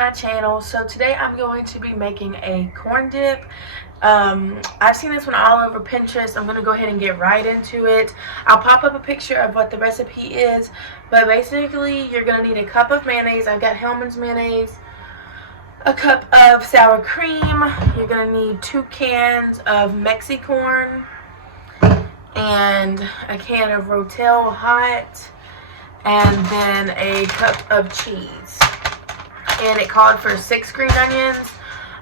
my channel. So today I'm going to be making a corn dip. I've seen this one all over Pinterest. I'm going to go ahead and get right into it. I'll pop up a picture of what the recipe is, but basically you're going to need a cup of mayonnaise. I've got Hellmann's mayonnaise, a cup of sour cream. You're going to need 2 cans of Mexicorn and a can of Rotel Hot, and then a cup of cheese. And it called for 6 green onions.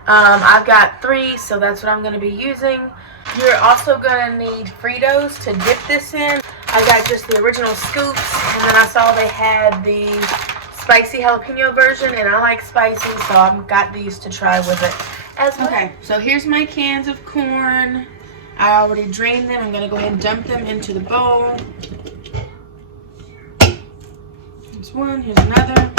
I've got 3, so that's what I'm going to be using. You're also going to need Fritos to dip this in. I got just the original scoops, and then I saw they had the spicy jalapeno version, and I like spicy, so I've got these to try with it as well. Okay, so here's my cans of corn. I already drained them. I'm going to go ahead and dump them into the bowl. Here's one, here's another.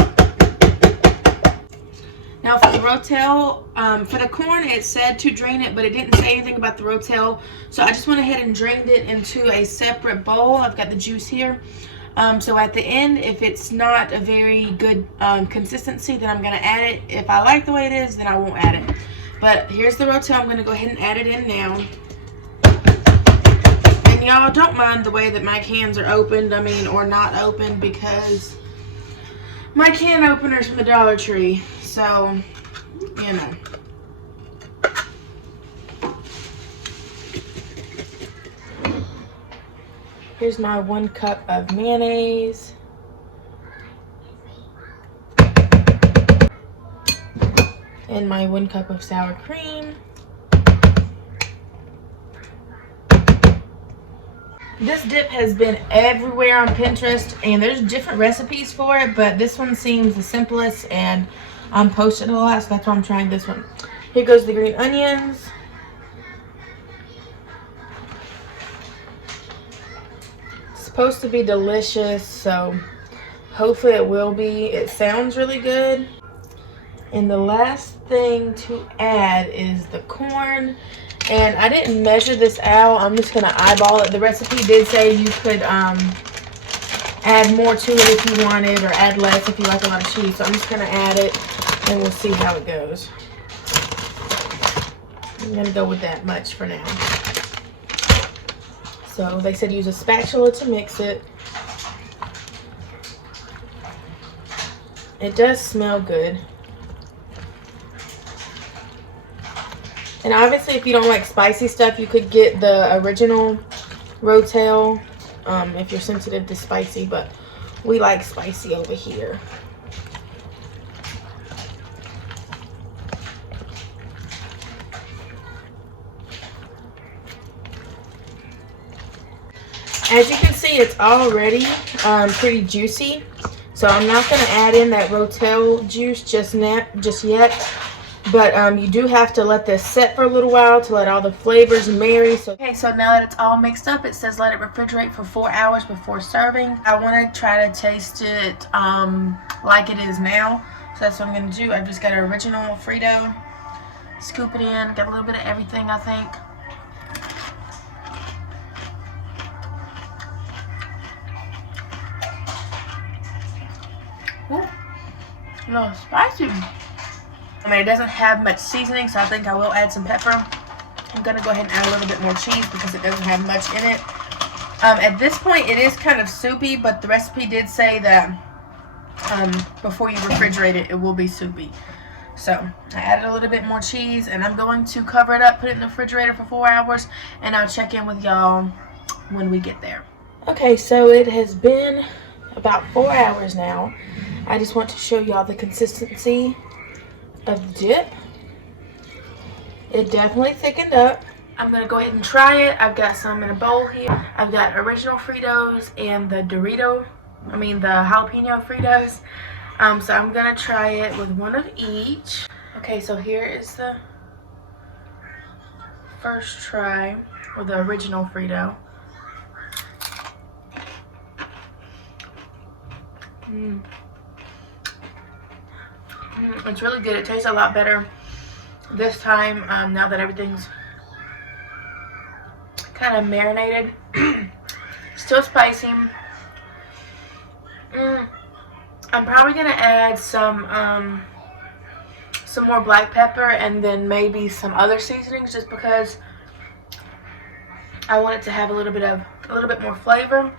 Now for the Rotel, for the corn it said to drain it, but it didn't say anything about the Rotel. So I just went ahead and drained it into a separate bowl. I've got the juice here. So at the end, if it's not a very good consistency, then I'm going to add it. If I like the way it is, then I won't add it. But here's the Rotel. I'm going to go ahead and add it in now. And y'all don't mind the way that my cans are opened, or not opened, because my can opener's from the Dollar Tree. So, you know. Here's my 1 cup of mayonnaise. And my 1 cup of sour cream. This dip has been everywhere on Pinterest, and there's different recipes for it, but this one seems the simplest, and I'm posted a lot, so that's why I'm trying this one. Here goes the green onions. It's supposed to be delicious, so hopefully it will be. It sounds really good. And the last thing to add is the corn. And I didn't measure this out. I'm just going to eyeball it. The recipe did say you could add more to it if you wanted, or add less if you like a lot of cheese. So I'm just going to add it, and we'll see how it goes. I'm going to go with that much for now. So they said use a spatula to mix it. It does smell good. And obviously, if you don't like spicy stuff, you could get the original Rotel if you're sensitive to spicy, but we like spicy over here. As you can see, it's already pretty juicy, so I'm not going to add in that Rotel juice just yet. But you do have to let this set for a little while to let all the flavors marry. Okay, so now that it's all mixed up, it says let it refrigerate for 4 hours before serving. I want to try to taste it like it is now. So that's what I'm going to do. I've just got an original Frito. Scoop it in. Got a little bit of everything, I think. Ooh, a little spicy. It doesn't have much seasoning, so I think I will add some pepper. I'm going to go ahead and add a little bit more cheese because it doesn't have much in it. At this point, it is kind of soupy, but the recipe did say that before you refrigerate it, it will be soupy. So I added a little bit more cheese, and I'm going to cover it up, put it in the refrigerator for 4 hours, and I'll check in with y'all when we get there. Okay, so it has been about 4 hours now. I just want to show y'all the consistency of dip. It definitely thickened up. I'm gonna go ahead and try it. I've got some in a bowl here. I've got original Fritos and the the jalapeno Fritos. So I'm gonna try it with one of each. Okay, so here is the first try with the original Frito. It's really good. It tastes a lot better this time now that everything's kind of marinated. Still spicy. I'm probably going to add some some more black pepper, and then maybe some other seasonings, just because I want it to have a little bit more flavor.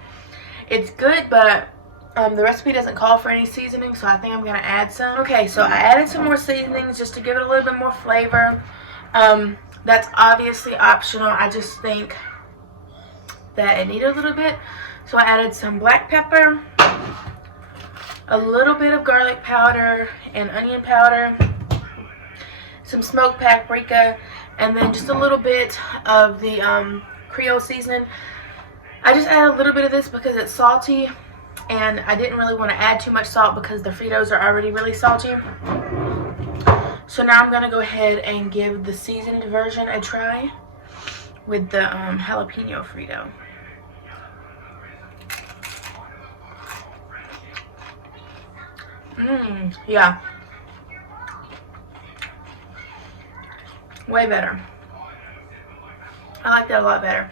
It's good, but the recipe doesn't call for any seasoning, so I think I'm gonna add some. Okay, so I added some more seasonings just to give it a little bit more flavor. That's obviously optional. I just think that it needed a little bit, so I added some black pepper, a little bit of garlic powder and onion powder, some smoked paprika, and then just a little bit of the Creole seasoning. I just added a little bit of this because it's salty, and I didn't really want to add too much salt because the Fritos are already really salty. So now I'm going to go ahead and give the seasoned version a try with the jalapeno Frito. Yeah. Way better. I like that a lot better.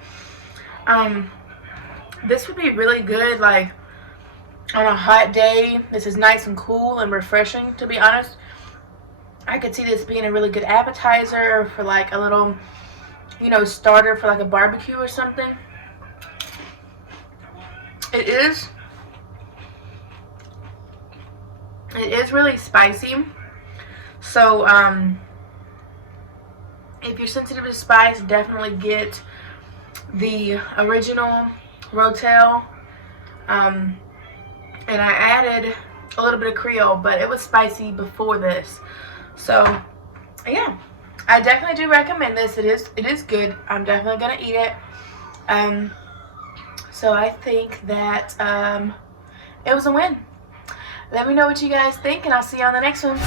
This would be really good, like, on a hot day. This is nice and cool and refreshing, to be honest. I could see this being a really good appetizer for, like, a little, you know, starter for, like, a barbecue or something. It is really spicy. So, if you're sensitive to spice, definitely get the original Rotel. And I added a little bit of Creole, but it was spicy before this. So, yeah, I definitely do recommend this. It is good. I'm definitely gonna eat it. So I think that it was a win. Let me know what you guys think, and I'll see you on the next one.